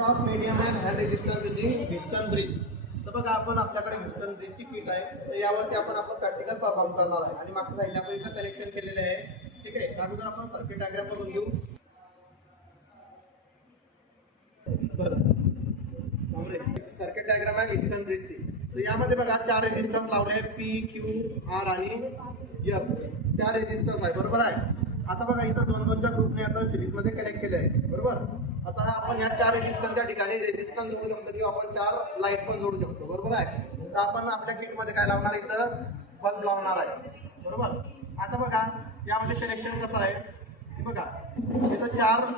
Of medium and high resistance with Wheatstone bridge. तर बघा आपण आपल्याकडे व्हिस्टन ब्रिजची किट आहे, तर यावरती आपण आपलं प्रॅक्टिकल परफॉर्म करणार आहे आणि मागच्या साईडला आपण इथं कलेक्शन केलेले आहे. ठीक आहे, त्यानंतर आपण सर्किट डायग्राम बघून घेऊ. सर्किट डायग्राम आहे व्हिस्टन ब्रिजची. तर यामध्ये बघा 4 रेजिस्टन्स लावले आहेत, पी क्यू आर आणि एफ. 4 रेजिस्टन्स आहे, बरोबर आहे. आता बघा इथं 2-2च्या ग्रुपने आता सिरीजमध्ये कनेक्ट केले आहे, बरोबर. आता आपण या 4 रेजिस्टन्सच्या ठिकाणी रेजिस्टन्स जोडू शकतो किंवा आपण 4 लाईट पण जोडू शकतो, बरोबर आहे. तर आपण आपल्या किटमध्ये काय लावणार, इथं बल्ब लावणार आहे, बरोबर. आता बघा यामध्ये कनेक्शन कसं आहे, बघा इथं 4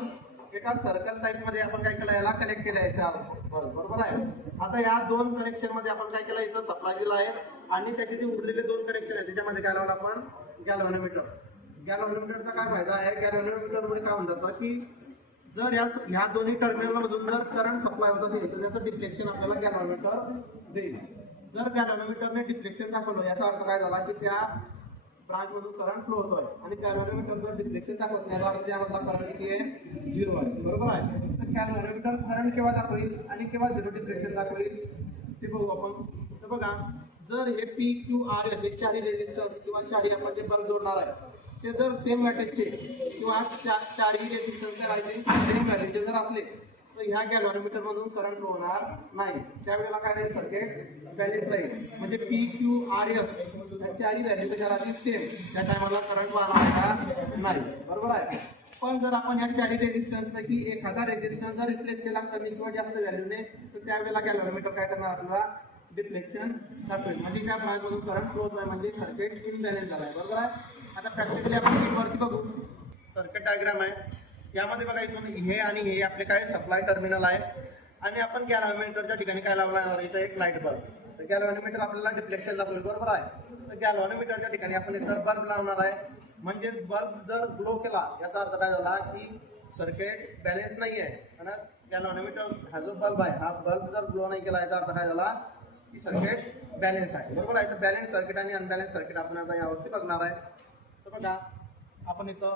एका सर्कल टाईपमध्ये आपण काय केलं, याला कनेक्ट केलं आहे 4 बल्ब, बरोबर आहे. आता या 2 कनेक्शन मध्ये आपण काय केलं, इथं सप्लाय दिला आहे आणि त्याचे जे उरलेले 2 कनेक्शन आहेत त्याच्यामध्ये काय लावलं आपण, गॅल्व्हॅनोमीटर. गॅल्व्हॅनोमीटरचा काय फायदा आहे, गॅल्व्हॅनोमीटरमुळे काय म्हणतात की जर ह्या दोन्ही टर्मिनलमधून जर करंट सप्लाय होत असेल तर त्याचं डिफ्लेक्शन आपल्याला गॅल्व्हॅनोमीटर देईल. जर गॅल्व्हॅनोमीटरने डिफ्लेक्शन दाखवलं याचा अर्थ काय झाला की त्या ब्रांचमधून करंट फ्लो होतोय आणि गॅल्व्हॅनोमीटर जर डिफ्लेक्शन दाखवत नाही याचा अर्थ त्यामधला करंट किती आहे, 0 आहे, बरोबर आहे. तर गॅल्व्हॅनोमीटर करंट केव्हा दाखवेल आणि केव्हा 0 डिफ्लेक्शन दाखवेल ते बघू आपण. तर बघा जर हे पी क्यू आर एस हे 4 रेजिस्टन्स किंवा 4 आपण जे बल्ब जोडणार आहे ते जर सेम वॅटेजचे किंवा 4ही रेजिस्टन्स सेम व्हॅल्यूचे जर असले तर ह्या गॅल्व्हॅनोमीटर मधून करंट फ्लो होणार नाही. त्यावेळेला काय राहील, सर्किट बॅलेन्स राहील. म्हणजे पी क्यू आर एस या 4ही व्हॅल्यू कशा राहतील, सेम. त्या टायमाला करंट वाहणार नाही, बरोबर आहे. पण जर आपण या 4ही रेजिस्टन्स पैकी एखादा रेजिस्टन्स जर रिप्लेस केला कमी किंवा जास्त व्हॅल्यूने तर त्यावेळेला गॅल्व्हॅनोमीटर काय करणार, आपल्याला डिफ्लेक्शन दाखवेल. म्हणजे त्या ब्रांचमधून करंट फ्लो होतोय, म्हणजे सर्किट इनबॅलेन्स झाला आहे, बरोबर आहे. आता प्रॅक्टिकली आपण किटवरती बघू. सर्किट डायग्राम आहे, यामध्ये बघा इथून हे आणि हे आपले काय सप्लाय टर्मिनल आहे आणि आपण गॅल्व्हॅनोमीटरच्या ठिकाणी काय लावणार, इथं एक लाईट बल्ब. तर गॅल्व्हॅनोमीटर आपल्याला डिफ्लेक्शन दाखवेल, बरोबर आहे. तर गॅल्व्हॅनोमीटरच्या ठिकाणी आपण इथं बल्ब लावणार आहे. म्हणजे बल्ब जर ग्लो केला याचा अर्थ काय झाला की सर्किट बॅलेन्स नाही आहे. आणि गॅल्व्हॅनोमीटर हा जो बल्ब आहे, हा बल्ब जर ग्लो नाही केला याचा अर्थ काय झाला की सर्किट बॅलेन्स आहे, बरोबर आहे. तर बॅलेन्स सर्किट आणि अनबॅलेन्स सर्किट आपण आता यावरती बघणार आहे. तर बघा आपण इथं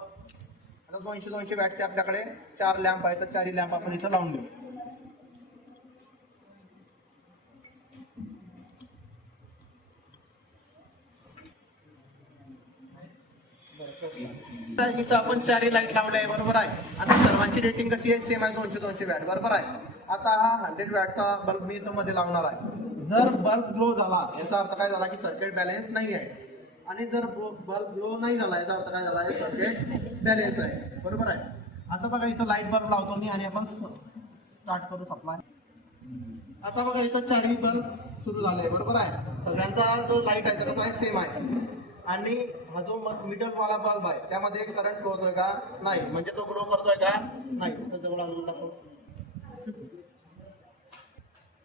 आता 200 वॅटचे आपल्याकडे 4 लॅम्प आहेत, तर 4ही लॅम्प आपण इथं लावून देऊ. तर इथं आपण 4ही लाईट लावले आहे, बरोबर आहे. आता सर्वांची रेटिंग कशी आहे, सेम आहे, 200 वॅट, बरोबर आहे. आता हा 100 वॅटचा बल्ब मी इथं मध्ये लावणार आहे. जर बल्ब ग्लो झाला याचा अर्थ काय झाला की सर्किट बॅलेन्स नाही आहे आणि जर बल्ब ग्लो नाही झाला याचा अर्थ काय झाला आहे, सर्किट बॅलेन्स आहे, बरोबर आहे. आता बघा इथं लाईट बल्ब लावतो मी आणि आपण स्टार्ट करू सप्लाय. आता बघा इथं 4ही बल्ब सुरू झाले, बरोबर आहे. सगळ्यांचा जो लाईट आहे त्याचा सेम आहे आणि हा जो मिडल वाला बल्ब आहे त्यामध्ये करंट फ्लो होतोय का, नाही. म्हणजे तो ग्लो करतोय का, नाही. तर जवळ आणून टाकू.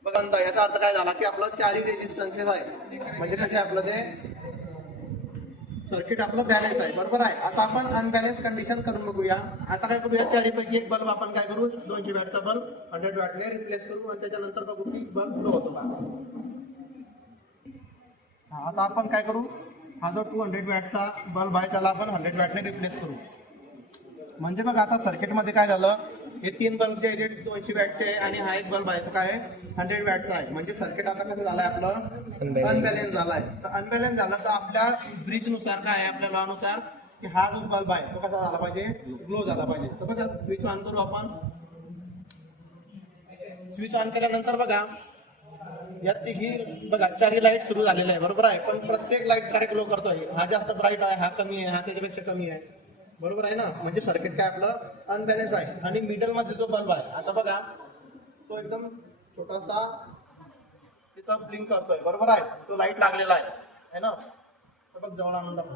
बघा याचा अर्थ काय झाला की आपलं 4ही रेजिस्टन्सेस आहे, म्हणजे कसे आपलं ते सर्किट आपलं बॅलेन्स आहे, बरोबर आहे. आता आपण अनबॅलेन्स कंडिशन करून बघूया. आता काय करूया, 4ही पैकी एक बल्ब आपण काय करू, 200 वॅटचा बल्ब 100 वॅटने रिप्लेस करू आणि त्याच्यानंतर बघू की बल्ब ग्लो होतो का. आता आपण काय करू, हा जो 200 वॅटचा बल्ब आहे त्याला आपण 100 वॅटने रिप्लेस करू. म्हणजे बघा आता सर्किटमध्ये काय झालं, हे 3 बल्ब जे 200 वॅटचे आहे आणि हा एक बल्ब आहे तो काय 100 वॅटचा आहे. म्हणजे सर्किट आता कसं झालंय, आपलं अनबॅलेन्स झालाय. तर अनबॅलेन्स झाला तर आपल्या ब्रिजनुसार काय आहे, आपल्या लॉनुसार की हा जो बल्ब आहे तो कसा झाला पाहिजे, ग्लो झाला पाहिजे. तर बघा स्विच ऑन करू आपण. स्विच ऑन केल्यानंतर बघा या तिघी बघा 4ही लाईट सुरू झालेली आहे, बरोबर आहे. पण प्रत्येक लाईट काय ग्लो करतोय, हा जास्त ब्राईट आहे, हा कमी आहे, हा त्याच्यापेक्षा कमी आहे, बरोबर आहे ना. म्हणजे सर्किट काय आपलं अनबॅलेन्स आहे. आणि मिडल मध्ये जो बल्ब आहे आता बघा तो एकदम छोटासा तिथं ब्लिंक करतोय, बरोबर आहे. तो लाईट लागलेला आहे ना. तर बघ जवळ आणून दाखव.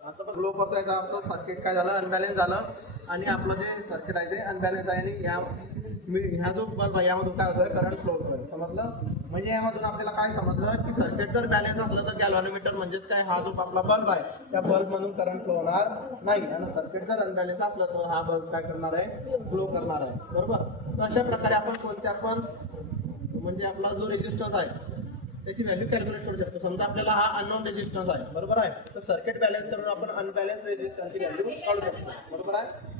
आता बघ ग्लो करतोय याचा अर्थ सर्किट काय झालं, अनबॅलेन्स झालं आणि आपलं जे सर्किट आहे ते अनबॅलेन्स आहे. आणि ह्या जो बल्ब आहे यामधून काय होतोय, करंट फ्लो होतोय, समजलं. म्हणजे यामधून आपल्याला काय समजलं की सर्किट जर बॅलेन्स असलं तर गॅल्व्हॅनोमीटर म्हणजेच काय, हा जो आपला बल्ब आहे त्या बल्ब मधून करंट फ्लो होणार नाही. आणि सर्किट जर अनबॅलेन्स असलं तर हा बल्ब काय करणार आहे, ग्लो करणार आहे, बरोबर. तर अशा प्रकारे आपण कोणत्या पण म्हणजे आपला जो रेजिस्टन्स आहे त्याची व्हॅल्यू कॅल्क्युलेट करू शकतो. समजा आपल्याला हा अननोन रेजिस्टन्स आहे, बरोबर आहे. तर सर्किट बॅलेन्स करून आपण अनबॅलेन्स रेजिस्टन्सची व्हॅल्यू काढू शकतो, बरोबर आहे.